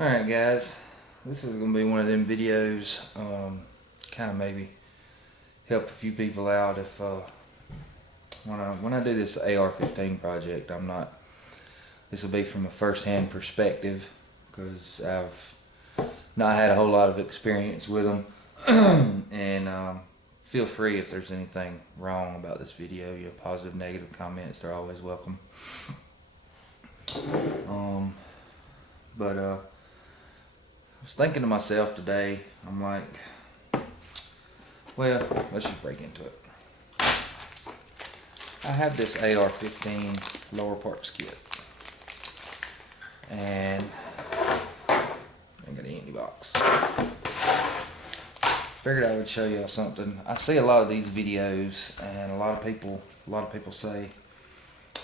Alright guys, this is going to be one of them videos, kind of maybe help a few people out if, when I do this AR15 project, this will be from a first-hand perspective, because I've not had a whole lot of experience with them, and feel free if there's anything wrong about this video, positive, negative comments, they're always welcome. I was thinking to myself today, I'm like, well, let's just break into it. I have this AR15 lower parts kit, and I got an empty box. Figured I would show y'all something. I see a lot of these videos, and a lot of people say,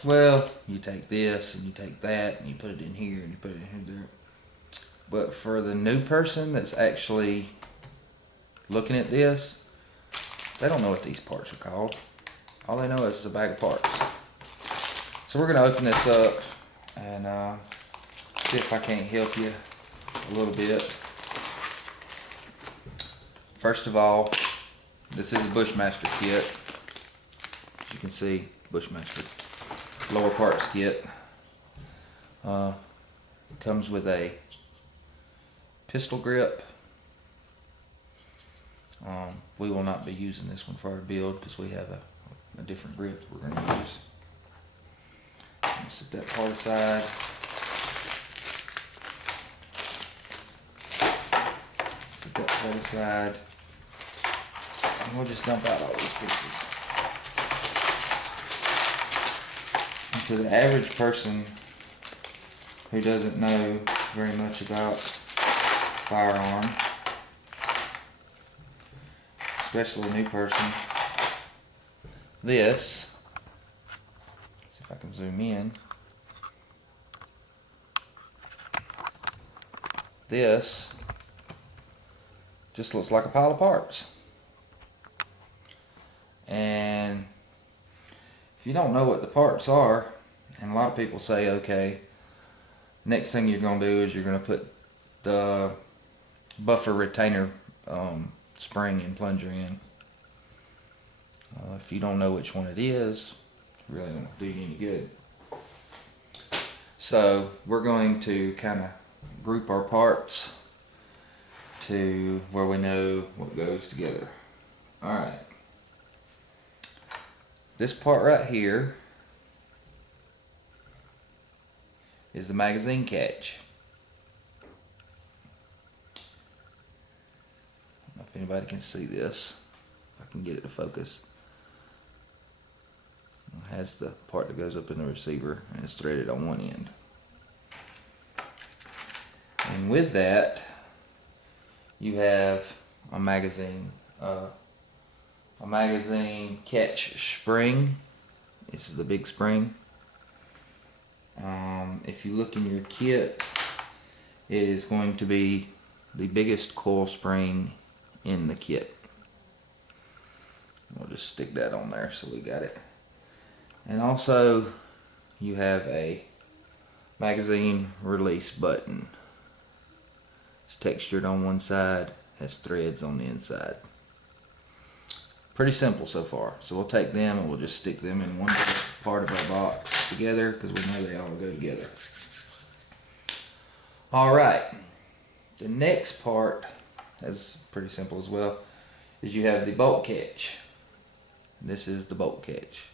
well, you take this and you take that and you put it in here and you put it in there. But for the new person that's actually looking at this, they don't know what these parts are called. All they know is it's a bag of parts. So we're going to open this up and see if I can't help you a little bit. First of all, this is a Bushmaster kit. As you can see, Bushmaster lower parts kit. Comes with a pistol grip. We will not be using this one for our build because we have a different grip that we're going to use. Set that part aside. Set that part aside. And we'll just dump out all these pieces. And to the average person who doesn't know very much about firearm, especially a new person, this, see if I can zoom in, this just looks like a pile of parts. And if you don't know what the parts are, and a lot of people say, okay, next thing you're going to do is you're going to put the buffer retainer spring and plunger in. If you don't know which one it is, it really don't do you any good. So we're going to kind of group our parts to where we know what goes together. Alright. This part right here is the magazine catch. I don't know if anybody can see this. If I can get it to focus. It has the part that goes up in the receiver and it's threaded on one end. And with that, you have a magazine catch spring. This is the big spring. If you look in your kit, it is going to be the biggest coil spring in the kit. We'll just stick that on there so we got it. And also you have a magazine release button. It's textured on one side, has threads on the inside. Pretty simple so far. So we'll take them and we'll just stick them in one part of our box together because we know they all go together. Alright, the next part is pretty simple as well, is you have the bolt catch. This is the bolt catch.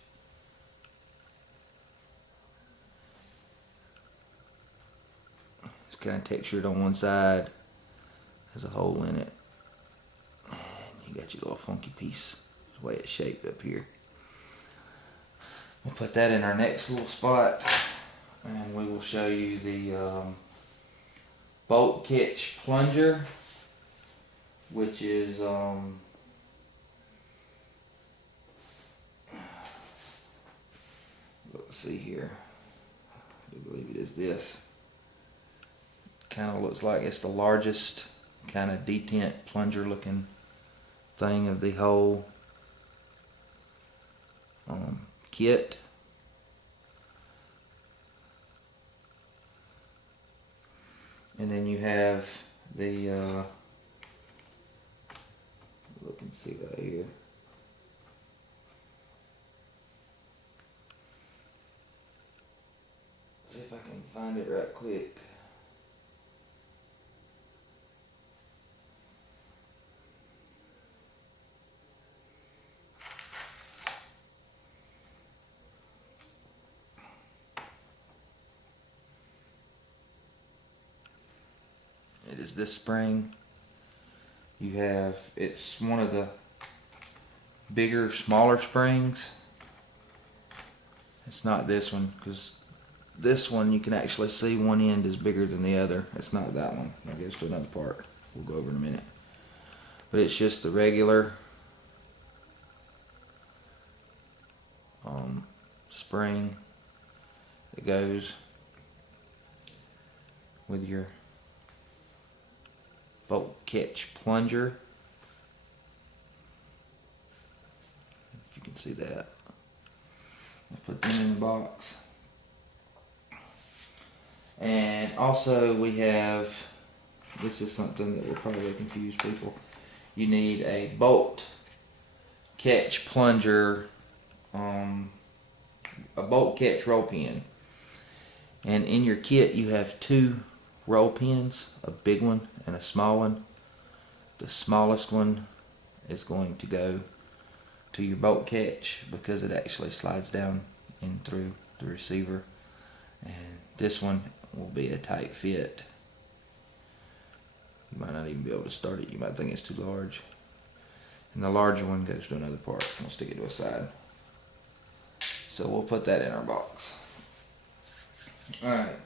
It's kind of textured on one side, has a hole in it, and you got your little funky piece, the way it's shaped up here. We'll put that in our next little spot, and we will show you the bolt catch plunger, which is let's see here, I do believe it is this. Kind of looks like it's the largest kind of detent plunger looking thing of the whole kit. And then you have the look and see right here. See if I can find it right quick. It is this spring. You have, it's one of the bigger, smaller springs. It's not this one, because this one you can actually see one end is bigger than the other. It's not that one. That goes to another part we'll go over in a minute. But it's just the regular spring that goes with your bolt catch plunger. If you can see that. I'll put them in the box. And also we have, this is something that will probably confuse people. You need a bolt catch plunger, a bolt catch roll pin. And in your kit you have two roll pins, a big one and a small one. The smallest one is going to go to your bolt catch because it actually slides down in through the receiver. And this one will be a tight fit. You might not even be able to start it. You might think it's too large. And the larger one goes to another part. We'll stick it to a side. So we'll put that in our box. Alright.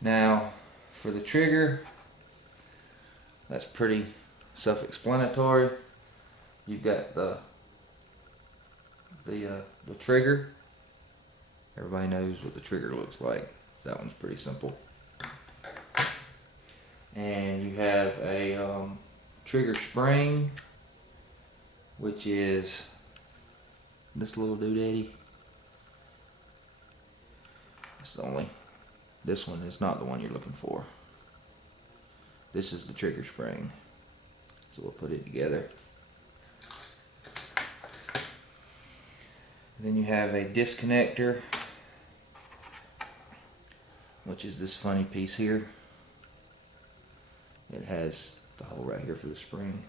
Now, for the trigger, that's pretty self-explanatory. You've got the trigger. Everybody knows what the trigger looks like. That one's pretty simple. And you have a trigger spring, which is this little doodaddy. This one is not the one you're looking for. This is the trigger spring. So we'll put it together. And then you have a disconnector, which is this funny piece here. It has the hole right here for the spring.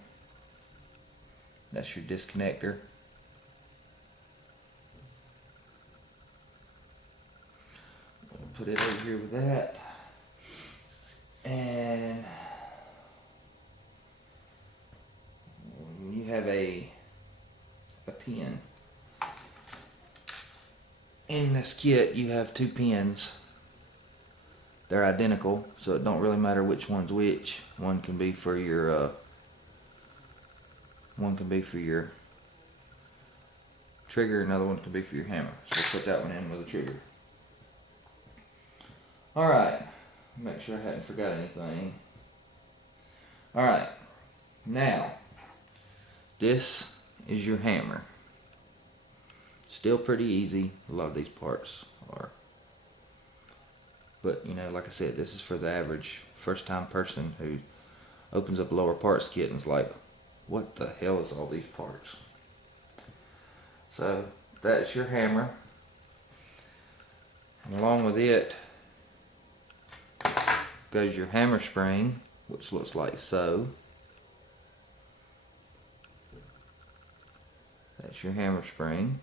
That's your disconnector. We'll put it over here with that. And you have a pin. In this kit you have two pins. They're identical, so it don't really matter which one's which. One can be for your trigger, another one can be for your hammer. So we'll put that one in with the trigger. Alright, make sure I hadn't forgot anything. Alright, now this is your hammer. Still pretty easy, a lot of these parts are. But, you know, like I said, this is for the average first-time person who opens up a lower parts kit and is like, what the hell is all these parts? So, that's your hammer. And along with it goes your hammer spring, which looks like so. That's your hammer spring.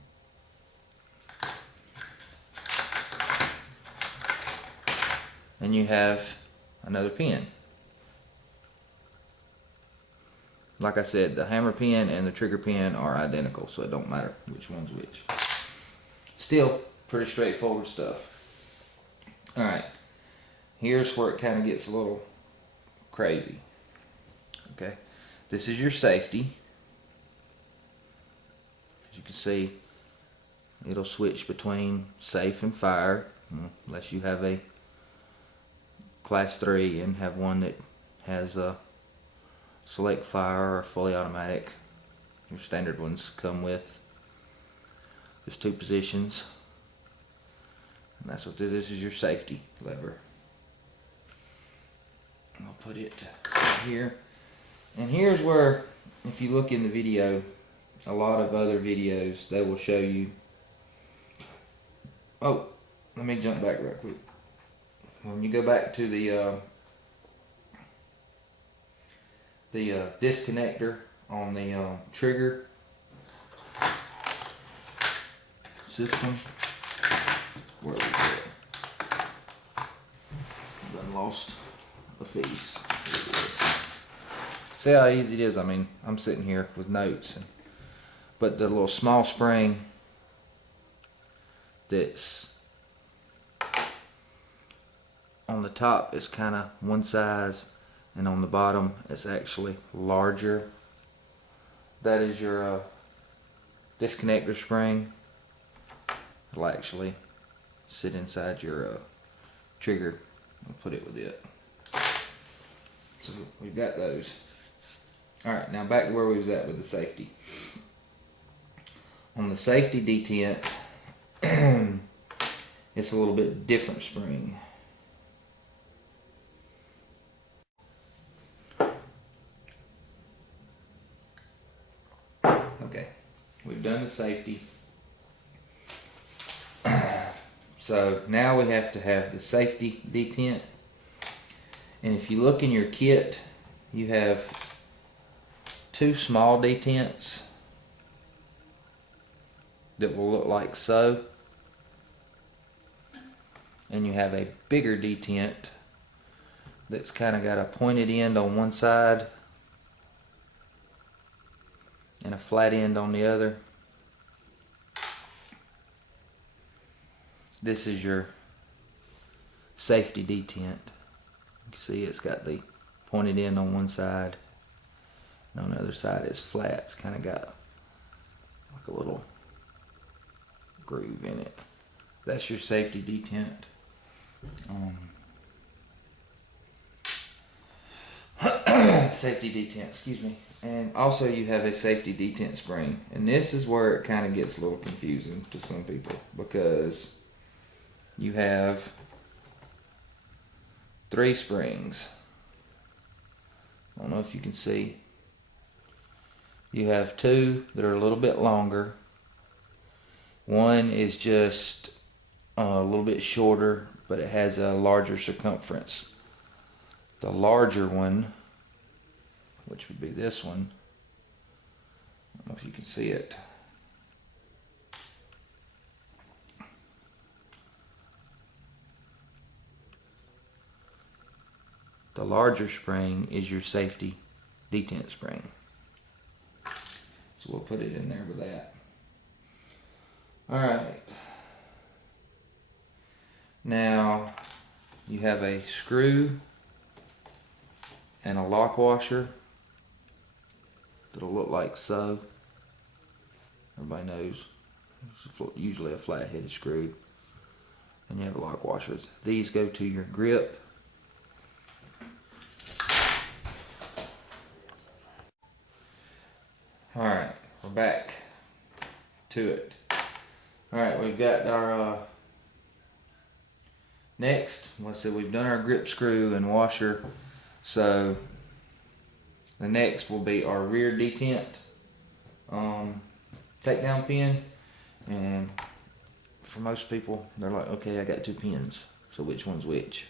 And you have another pin. Like I said, the hammer pin and the trigger pin are identical, so it don't matter which one's which. Still, pretty straightforward stuff. Alright, here's where it kind of gets a little crazy. Okay, this is your safety. As you can see, it'll switch between safe and fire, unless you have a class 3 and have one that has a select fire or fully automatic. Your standard ones come with just two positions, and that's what this is, your safety lever. I'll put it right here. And here's where, if you look in the video, a lot of other videos, they will show you. Oh, let me jump back real quick. When you go back to the disconnector on the trigger system, where was it? Done lost a piece. Here it is. See how easy it is? I mean, I'm sitting here with notes, but the little small spring that's on the top is kind of one size, and on the bottom it's actually larger. That is your disconnector spring. It'll actually sit inside your trigger. I'll put it with it. So we've got those. Alright, now back to where we was at with the safety. On the safety detent, it's a little bit different spring. Okay, we've done the safety. So now we have to have the safety detent. And if you look in your kit, you have two small detents that will look like so. And you have a bigger detent that's kind of got a pointed end on one side and a flat end on the other. This is your safety detent. You can see it's got the pointed end on one side, and on the other side it's flat. It's kind of got like a little groove in it. That's your safety detent. Safety detent, excuse me. And also you have a safety detent spring, and this is where it kind of gets a little confusing to some people, because you have 3 springs. I don't know if you can see. You have 2 that are a little bit longer. One is just a little bit shorter, but it has a larger circumference. The larger one, which would be this one, I don't know if you can see it. The larger spring is your safety detent spring. So we'll put it in there with that. Alright. Now you have a screw and a lock washer that'll look like so. Everybody knows it's usually a flat-headed screw. And you have lock washers. These go to your grip. Alright, we're back to it. Alright, we've got our next, let's see, we've done our grip screw and washer. So the next will be our rear detent takedown pin. And for most people, they're like, okay, I got 2 pins, so which one's which?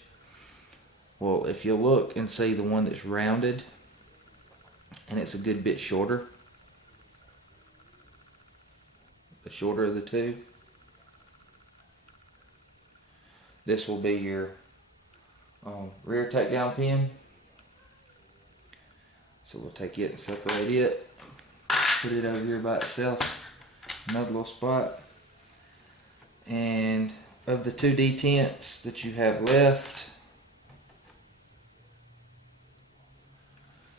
Well, if you look and see the one that's rounded and it's a good bit shorter, the shorter of the 2, this will be your rear takedown pin. So we'll take it and separate it, put it over here by itself, another little spot. And of the 2 detents that you have left,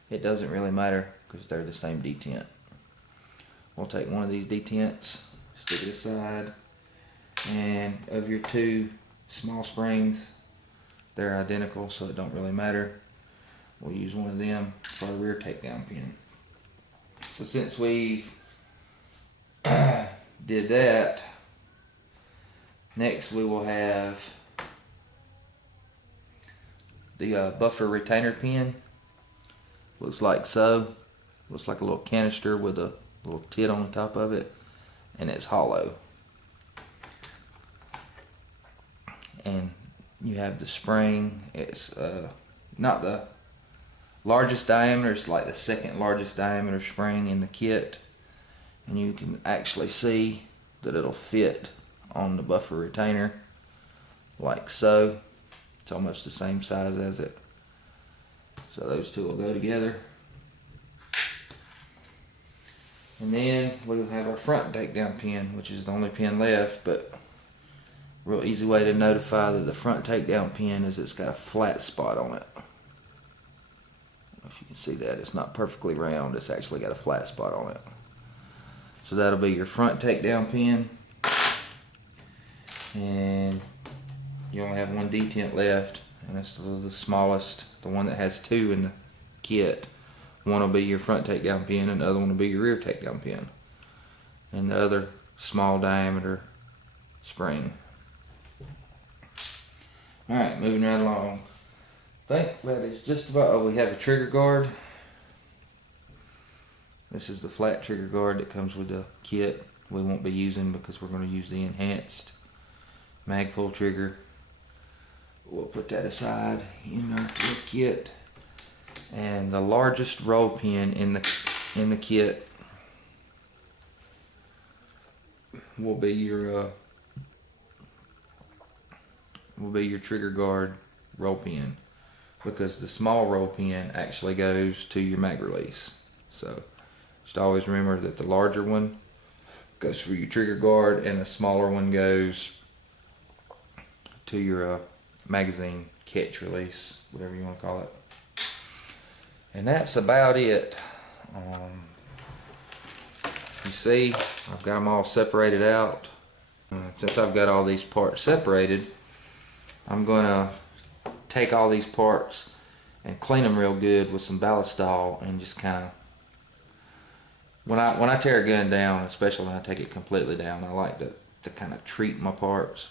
it doesn't really matter because they're the same detent. We'll take one of these detents, stick it aside, and of your 2 small springs, they're identical, so it don't really matter. We'll use one of them for our rear takedown pin. So since we've did that, next we will have the buffer retainer pin. Looks like so. Looks like a little canister with a little tit on the top of it, and it's hollow. And you have the spring. It's not the largest diameter, it's like the second largest diameter spring in the kit, and you can actually see that it'll fit on the buffer retainer like so. It's almost the same size as it, so those two will go together. And then we'll have our front takedown pin, which is the only pin left, but real easy way to notify that the front takedown pin is it's got a flat spot on it. I don't know if you can see that. It's not perfectly round, it's actually got a flat spot on it. So that'll be your front takedown pin. And you only have one detent left, and that's the smallest, the one that has two in the kit. One will be your front takedown pin, and the other one will be your rear takedown pin. And the other small diameter spring. Alright, moving right along. I think that is just about, oh, we have a trigger guard. This is the flat trigger guard that comes with the kit. We won't be using because we're going to use the enhanced mag pull trigger. We'll put that aside in our kit. And the largest roll pin in the kit will be your trigger guard roll pin, because the small roll pin actually goes to your mag release. So just always remember that the larger one goes for your trigger guard, and the smaller one goes to your magazine catch release, whatever you want to call it. And that's about it. You see, I've got them all separated out. Since I've got all these parts separated, I'm going to take all these parts and clean them real good with some ballistol, and just kind of, when I tear a gun down, especially when I take it completely down, I like to kind of treat my parts.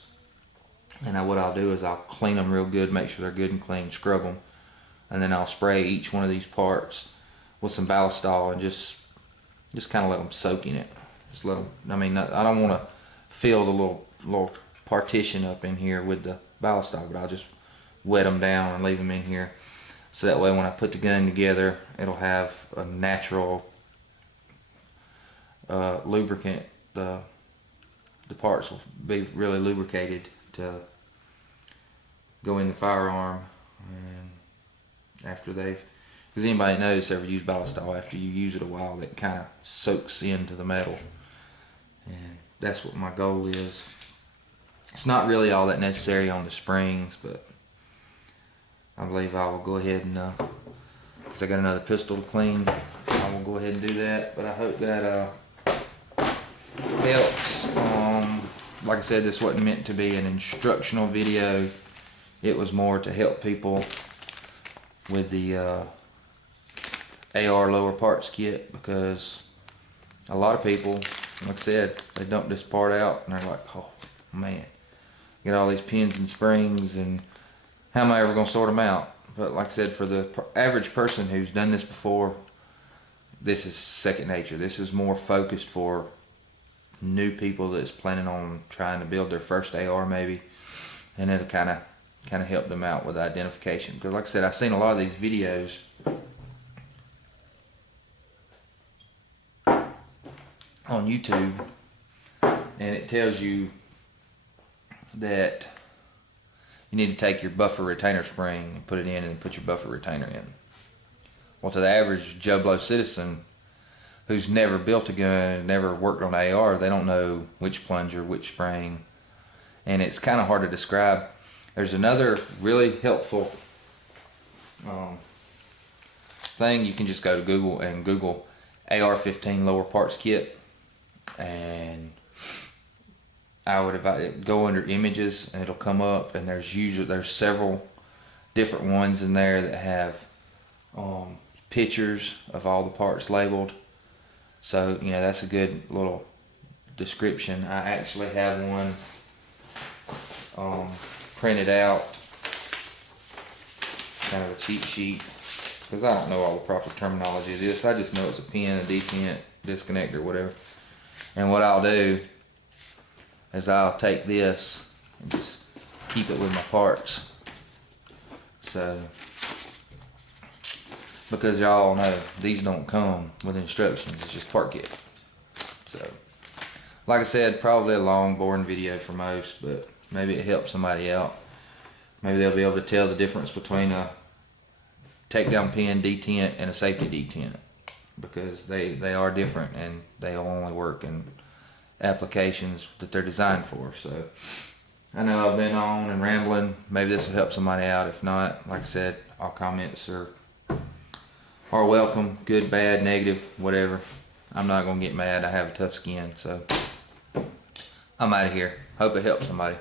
And what I'll do is I'll clean them real good, make sure they're good and clean, scrub them, and then I'll spray each one of these parts with some ballistol and just kind of let them soak in it. Just let them, I mean, I don't want to fill the little partition up in here with the ballistol, but I'll just wet them down and leave them in here, so that way when I put the gun together, it'll have a natural lubricant. The parts will be really lubricated to go in the firearm. And after because anybody knows ever use ballistol, after you use it a while, that kind of soaks into the metal, and that's what my goal is. It's not really all that necessary on the springs, but I believe I will go ahead and because I got another pistol to clean, I will go ahead and do that. But I hope that helps. Like I said, this wasn't meant to be an instructional video. It was more to help people with the AR lower parts kit, because a lot of people, like I said, they dump this part out and they're like, oh man, get all these pins and springs, and how am I ever going to sort them out? But like I said, for the average person who's done this before, this is second nature. This is more focused for new people that's planning on trying to build their first AR maybe, and it'll kind of help them out with identification. Because like I said, I've seen a lot of these videos on YouTube, and it tells you that you need to take your buffer retainer spring and put it in, and put your buffer retainer in. Well, to the average Joe Blow citizen who's never built a gun and never worked on AR, they don't know which plunger, which spring, and it's kind of hard to describe. There's another really helpful thing. You can just go to Google and Google AR15 lower parts kit, and I would go under images, and it'll come up, and there's several different ones in there that have pictures of all the parts labeled. So that's a good little description. I actually have one printed out kind of a cheat sheet, because I don't know all the proper terminology of this. I just know it's a pin, a detent, disconnector, whatever. And what I'll do is I'll take this and just keep it with my parts. So, because y'all know these don't come with instructions, it's just part kit. So, like I said, probably a long, boring video for most, but maybe it helps somebody out. Maybe they'll be able to tell the difference between a takedown pin detent and a safety detent, because they are different and they only work in applications that they're designed for. So I know I've been on and rambling. Maybe this will help somebody out. If not, like I said, all comments are welcome. Good, bad, negative, whatever. I'm not gonna get mad. I have a tough skin, so I'm out of here. Hope it helps somebody.